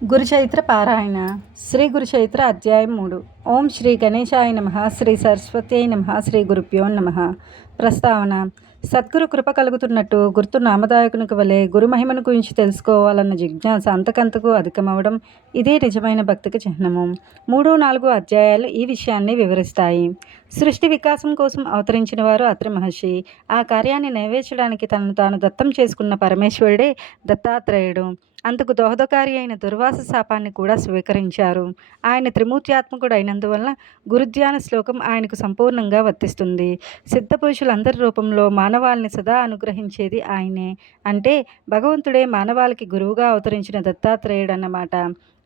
గురుచైత్ర పారాయణ. శ్రీ గురుచైత్ర అధ్యాయం 3. ఓం శ్రీ గణేశాయ నమః. శ్రీ సరస్వత్యై నమః. శ్రీ గురుభ్యో నమః. ప్రస్తావన. సద్గురు కృప కలుగుతున్నట్టు గుర్తు నామదాయకునికి వలె గురు మహిమను గురించి తెలుసుకోవాలన్న జిజ్ఞాస అంతకంతకు అధికమవడం ఇదే నిజమైన భక్తికి చిహ్నము. 3, 4 అధ్యాయాలు ఈ విషయాన్ని వివరిస్తాయి. సృష్టి వికాసం కోసం అవతరించిన వారు అత్రి మహర్షి. ఆ కార్యాన్ని నెరవేర్చడానికి తనను తాను దత్తం చేసుకున్న పరమేశ్వరుడే దత్తాత్రేయుడు. అంతకు దోహదకారి అయిన దుర్వాస శాపాన్ని కూడా స్వీకరించారు. ఆయన త్రిమూర్త్యాత్మకుడు అయినందువలన గురుధ్యాన శ్లోకం ఆయనకు సంపూర్ణంగా వర్తిస్తుంది. సిద్ధపురుషులందరి రూపంలో మానవాళిని సదా అనుగ్రహించేది ఆయనే. అంటే భగవంతుడే మానవాళికి గురువుగా అవతరించిన దత్తాత్రేయుడు అన్నమాట.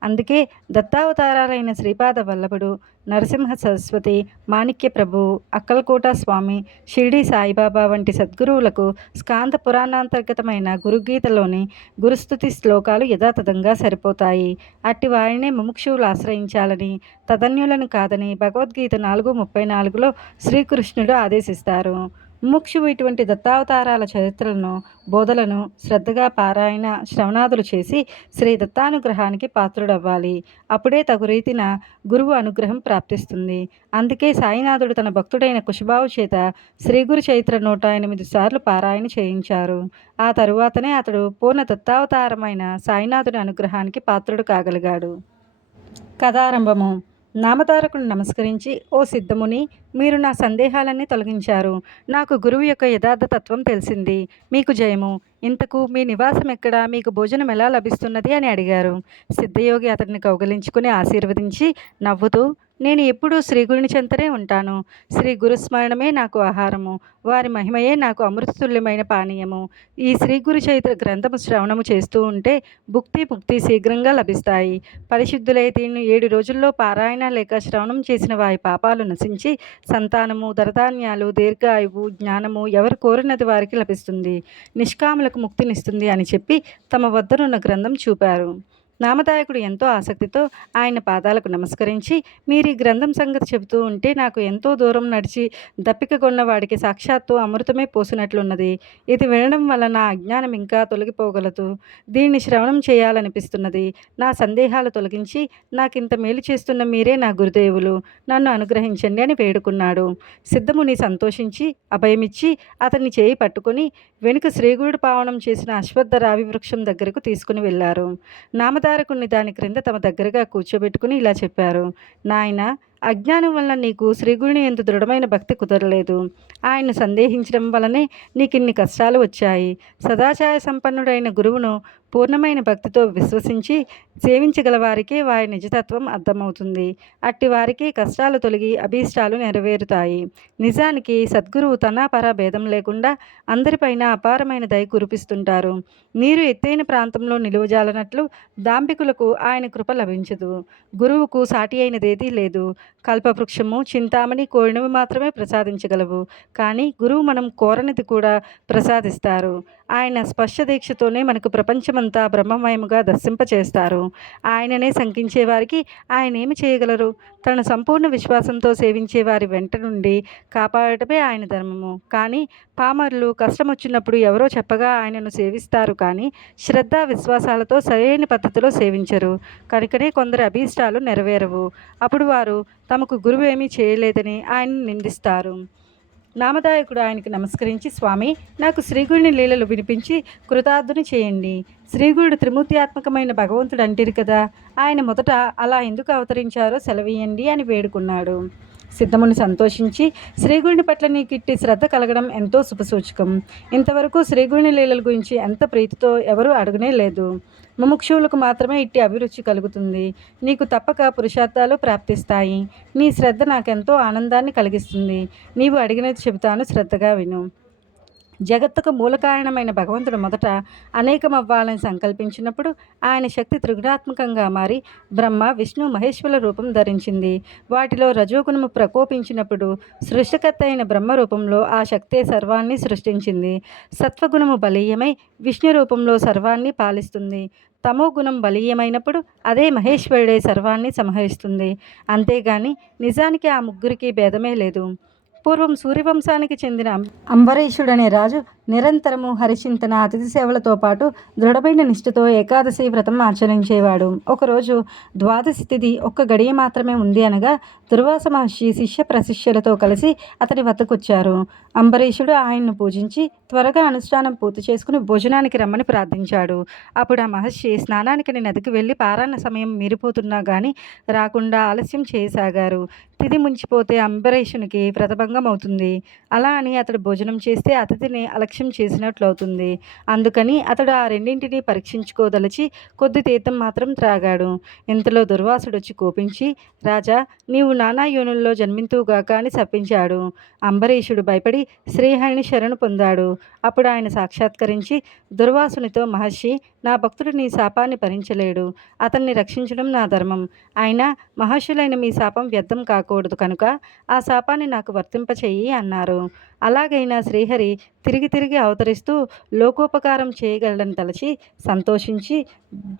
అందుకే దత్తావతారాలైన శ్రీపాద వల్లభుడు, నరసింహ సరస్వతి, మాణిక్య ప్రభువు, అక్కలకోట స్వామి, షిరిడి సాయిబాబా వంటి సద్గురువులకు స్కాంద పురాణాంతర్గతమైన గురుగీతలోని గురుస్తుతి శ్లోకాలు యథాతథంగా సరిపోతాయి. అట్టి వారినే ముముక్షువులు ఆశ్రయించాలని, తదన్యులను కాదని భగవద్గీత 4:34లో శ్రీకృష్ణుడు ఆదేశిస్తారు. ముముక్షువు ఇటువంటి దత్తావతారాల చరిత్రలను, బోధలను శ్రద్ధగా పారాయణ, శ్రవణాదులు చేసి శ్రీ దత్తానుగ్రహానికి పాత్రుడవ్వాలి. అప్పుడే తగు రీతిన గురువు అనుగ్రహం ప్రాప్తిస్తుంది. అందుకే సాయినాథుడు తన భక్తుడైన కుశబావు చేత శ్రీ గురు చైత్ర 108 సార్లు పారాయణ చేయించారు. ఆ తరువాతనే అతడు పూర్ణ దత్తావతారమైన సాయినాథుడి అనుగ్రహానికి పాత్రుడు కాగలిగాడు. కథారంభము. నామధారకుడు నమస్కరించి, ఓ సిద్ధముని, మీరు నా సందేహాలన్నీ తొలగించారు. నాకు గురువు యొక్క యథార్థ తత్వం తెలిసింది. మీకు జయము. ఇంతకు మీ నివాసం ఎక్కడ, మీకు భోజనం ఎలా లభిస్తున్నది అని అడిగారు. సిద్ధయోగి అతడిని కౌగలించుకుని ఆశీర్వదించి నవ్వుతూ, నేను ఎప్పుడూ శ్రీగురుని చెంతనే ఉంటాను. శ్రీ గురుస్మరణమే నాకు ఆహారము, వారి మహిమయే నాకు అమృతతుల్యమైన పానీయము. ఈ శ్రీ గురు చైత్ర గ్రంథము శ్రవణము చేస్తూ ఉంటే భుక్తి ముక్తి శీఘ్రంగా లభిస్తాయి. పరిశుద్ధులై దీన్ని 7 రోజుల్లో పారాయణ లేక శ్రవణం చేసిన వారి పాపాలు నశించి సంతానము, ధనధాన్యాలు, దీర్ఘాయువు, జ్ఞానము ఎవరు కోరినది వారికి లభిస్తుంది. నిష్కాములకు ముక్తినిస్తుంది అని చెప్పి తమ వద్దనున్న గ్రంథం చూపారు. నామదాయకుడు ఎంతో ఆసక్తితో ఆయన పాదాలకు నమస్కరించి, మీరు ఈ గ్రంథం సంగతి చెబుతూ ఉంటే నాకు ఎంతో దూరం నడిచి దప్పిక కొన్నవాడికి సాక్షాత్తు అమృతమే పోసినట్లున్నది. ఇది వినడం వల్ల నా అజ్ఞానం ఇంకా తొలగిపోగలదు. దీన్ని శ్రవణం చేయాలనిపిస్తున్నది. నా సందేహాలు తొలగించి నాకింత మేలు చేస్తున్న మీరే నా గురుదేవులు, నన్ను అనుగ్రహించండి అని వేడుకున్నాడు. సిద్ధముని సంతోషించి అభయమిచ్చి అతన్ని చేయి పట్టుకొని వెనుక శ్రీగురుడు పావనం చేసిన అశ్వత్థ రావి వృక్షం దగ్గరకు తీసుకుని వెళ్ళారు. నామధారకుణ్ణి దాని క్రింద తమ దగ్గరగా కూర్చోబెట్టుకుని ఇలా చెప్పారు. నాయన, అజ్ఞానం వల్ల నీకు శ్రీగురుని ఎందు దృఢమైన భక్తి కుదరలేదు. ఆయన సందేహించడం వలనే నీకిన్ని కష్టాలు వచ్చాయి. సదాచార సంపన్నుడైన గురువును పూర్ణమైన భక్తితో విశ్వసించి సేవించగల వారికి వారి నిజతత్వం అర్థమవుతుంది. అట్టి వారికి కష్టాలు తొలగి అభీష్టాలు నెరవేరుతాయి. నిజానికి సద్గురువు తనాపర భేదం లేకుండా అందరిపైన అపారమైన దయ కురిపిస్తుంటారు. నీరు ఎత్తైన ప్రాంతంలో నిలువజాలనట్లు దాంభికులకు ఆయన కృప లభించదు. గురువుకు సాటి అయినదేదీ లేదు. కల్పవృక్షము, చింతామణి కోరినవి మాత్రమే ప్రసాదించగలవు. కానీ గురువు మనం కోరనిది కూడా ప్రసాదిస్తారు. ఆయన స్పర్శ దీక్షతోనే మనకు ప్రపంచమంతా బ్రహ్మమయముగా దర్శింపచేస్తారు. ఆయననే శంకించే వారికి ఆయన ఏమి చేయగలరు? తన సంపూర్ణ విశ్వాసంతో సేవించే వారి వెంట నుండి కాపాడటమే ఆయన ధర్మము. కానీ పామరులు కష్టం వచ్చినప్పుడు ఎవరో చెప్పగా ఆయనను సేవిస్తారు, కానీ శ్రద్ధ విశ్వాసాలతో సరైన పద్ధతిలో సేవించరు. కనుకనే కొందరి అభీష్టాలు నెరవేరవు. అప్పుడు వారు తమకు గురువు ఏమీ చేయలేదని ఆయన్ని నిందిస్తారు. నామదాయకుడు ఆయనకు నమస్కరించి, స్వామి, నాకు శ్రీగురుని లీలలు వినిపించి కృతార్థుని చేయండి. శ్రీగురుడు త్రిమూర్త్యాత్మకమైన భగవంతుడు అంటారు కదా, ఆయన మొదట అలా ఎందుకు అవతరించారో సెలవీయండి అని వేడుకున్నాడు. సిద్ధముని సంతోషించి, శ్రీగురుని పట్ల నీకిట్టి శ్రద్ధ కలగడం ఎంతో శుభసూచకం. ఇంతవరకు శ్రీగురుని లీలల గురించి ఎంత ప్రీతితో ఎవరూ అడగనే లేదు. ముముక్షువులకు మాత్రమే ఇట్టి అభిరుచి కలుగుతుంది. నీకు తప్పక పురుషార్థాలు ప్రాప్తిస్తాయి. నీ శ్రద్ధ నాకెంతో ఆనందాన్ని కలిగిస్తుంది. నీవు అడిగినది చెబుతాను, శ్రద్ధగా విను. జగత్తుకు మూల కారణమైన భగవంతుడు మొదట అనేకమవ్వాలని సంకల్పించినప్పుడు ఆయన శక్తి త్రిగుణాత్మకంగా మారి బ్రహ్మ, విష్ణు, మహేశ్వరుల రూపం ధరించింది. వాటిలో రజోగుణము ప్రకోపించినప్పుడు సృష్టికర్త అయిన బ్రహ్మ రూపంలో ఆ శక్తే సర్వాన్ని సృష్టించింది. సత్వగుణము బలీయమై విష్ణు రూపంలో సర్వాన్ని పాలిస్తుంది. తమో గుణం బలీయమైనప్పుడు అదే మహేశ్వరుడే సర్వాన్ని సంహరిస్తుంది. అంతేగాని నిజానికి ఆ ముగ్గురికి భేదమే లేదు. పూర్వం సూర్యవంశానికి చెందిన అంబరీషుడనే రాజు నిరంతరము హరిచింతన, అతిథి సేవలతో పాటు దృఢమైన నిష్ఠతో ఏకాదశి వ్రతం ఆచరించేవాడు. ఒకరోజు ద్వాదశి తిథి ఒక్క గడియ మాత్రమే ఉంది అనగా దుర్వాస మహర్షి శిష్య ప్రశిష్యులతో కలిసి అతని వద్దకొచ్చారు. అంబరీషుడు ఆయన్ను పూజించి త్వరగా అనుష్ఠానం పూర్తి చేసుకుని భోజనానికి రమ్మని ప్రార్థించాడు. అప్పుడు ఆ మహర్షి స్నానానికని నదికి వెళ్ళి పారాయణ సమయం మీరిపోతున్నా గాని రాకుండా ఆలస్యం చేయసాగారు. తిథి ముంచిపోతే అంబరీషునికి వ్రతభంగం అవుతుంది. అలా అని అతడు భోజనం చేస్తే అతిథిని అలక్ష్యం చేసినట్లవుతుంది. అందుకని అతడు ఆ రెండింటినీ పరీక్షించుకోదలచి కొద్ది తీర్థం మాత్రం త్రాగాడు. ఇంతలో దుర్వాసుడొచ్చి కోపించి, రాజా, నీవు నానా యోనుల్లో జన్మింతువుగాక అని శపించాడు. అంబరీషుడు భయపడి శ్రీహరిని శరణు పొందాడు. అప్పుడు ఆయన సాక్షాత్కరించి దుర్వాసునితో, మహర్షి, నా భక్తుడు నీ శాపాన్ని భరించలేడు. అతన్ని రక్షించడం నా ధర్మం. అయినా మహర్షులైన మీ శాపం వ్యర్థం కాకూడదు కనుక ఆ శాపాన్ని నాకు వర్తింపచేయి అన్నారు. అలాగైనా శ్రీహరి తిరిగి తిరిగి అవతరిస్తూ లోకోపకారం చేయగలడని తలచి సంతోషించి,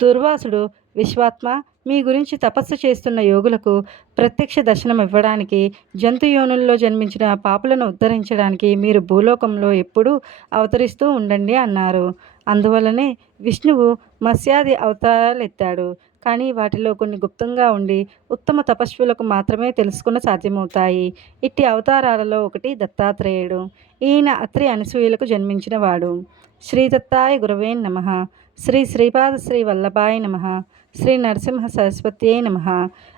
దుర్వాసుడు, విశ్వాత్మ, మీ గురించి తపస్సు చేస్తున్న యోగులకు ప్రత్యక్ష దర్శనం ఇవ్వడానికి, జంతు యోనుల్లో జన్మించిన పాపులను ఉద్ధరించడానికి మీరు భూలోకంలో ఎప్పుడూ అవతరిస్తూ ఉండండి అన్నారు. అందువల్లనే విష్ణువు మత్స్యాది అవతారాలు ఎత్తాడు. కానీ వాటిలో కొన్ని గుప్తంగా ఉండి ఉత్తమ తపస్వులకు మాత్రమే తెలుసుకున్న సాధ్యమవుతాయి. ఇట్టి అవతారాలలో ఒకటి దత్తాత్రేయుడు. ఈయన అత్రి అనసూయలకు జన్మించిన వాడు. శ్రీ దత్తాయ గురవే నమః. శ్రీ శ్రీపాద శ్రీ వల్లభాయ నమః. శ్రీ నరసింహ సరస్వత్యై నమః.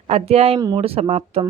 అధ్యాయం 3 సమాప్తం.